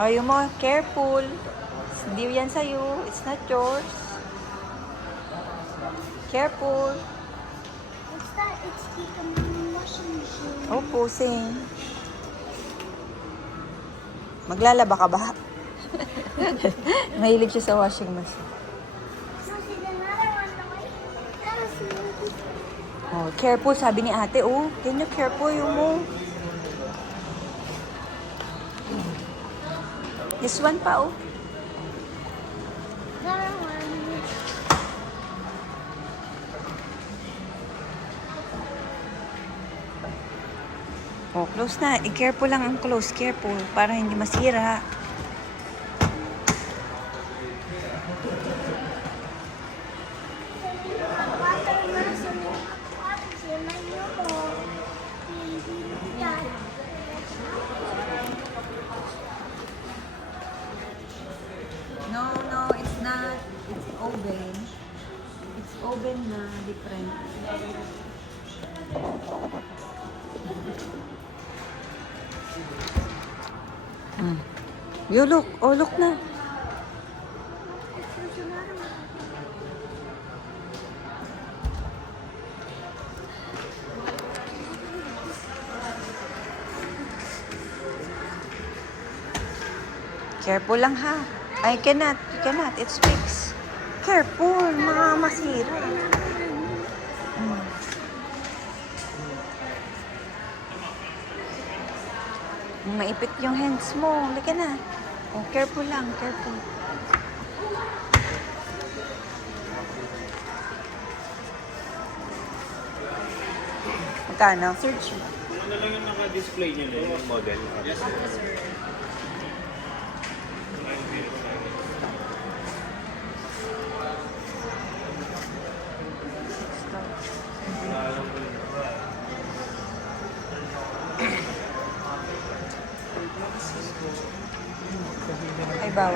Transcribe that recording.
Ayaw mo, careful. Hindi yan sa'yo. It's not yours. Careful. What's that? It's the washing machine. Oh, pusing. Maglalaba ka ba? Mahilig siya sa washing machine. So, see another one away. Oh, careful, sabi ni ate. Oh, can you careful yung mo? This one pa, oh. Another one. Oh, close na. I-careful lang ang close. Careful. Para hindi masira. No, it's not. It's oven. It's oven na different. You look. Oh, look na. Careful lang ha. I cannot. You cannot. It's fixed. Careful. Masira. Maipit yung hands mo. Halika na. Oh, careful lang. Careful. Magkano? Ano na lang yung naka-display nyo yung model? Yes, sir.